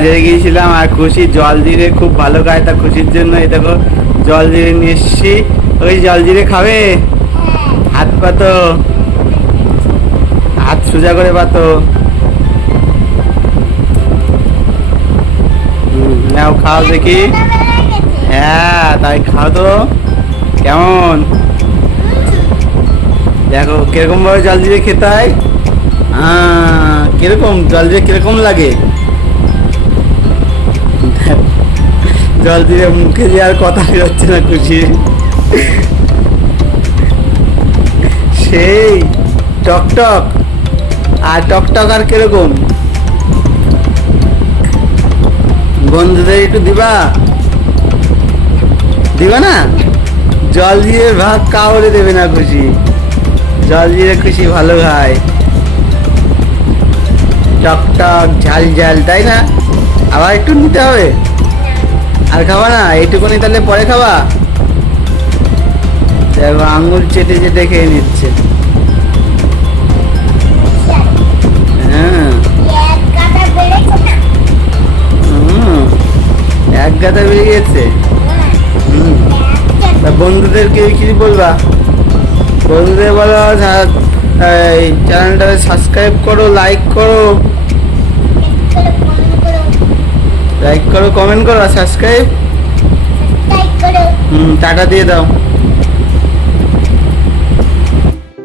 গিয়েছিলাম আর খুশি জল জিরে খুব ভালো খায়, তা খুশির জন্য এই দেখো জল জিরে নিয়ে এসছি। ওই জল জিরে খাবে? হাত পাতো, হাত সোজা করে পাতো। নাও খাও দেখি। হ্যাঁ তাই খাও তো। কেমন দেখো কিরকম ভাবে জল জিরে খেতে হয়। কিরকম জল জিরে কিরকম লাগে? জল দিয়ে মুখে দিয়ে আর কথা বেরোচ্ছে না খুশি। সেই টকটক। আর টকটক আর কিরকম? বন্ধুদের একটু দিবা? দিবা না? জল দিয়ে ভাগ কাউরে দেবে না খুশি। জল দিয়ে খুশি ভালো খায়। টকটক ঝাল ঝাল, তাই না? আবার একটু নিতে হবে। আর খাবা না? এইটুকুনি তাহলে পরে খাবা। দেখো আঙুল চেটে চেটে খেয়ে নিচ্ছে। হ্যাঁ এক গাদা বেড়ে গেছে। বন্ধুদেরকে কি বলবা? বন্ধুদের বলো এই চ্যানেলটাকে সাবস্ক্রাইব করো, লাইক করো, লাইক করো, কমেন্ট করো আর সাবস্ক্রাইব। টাটা দিয়ে দাও।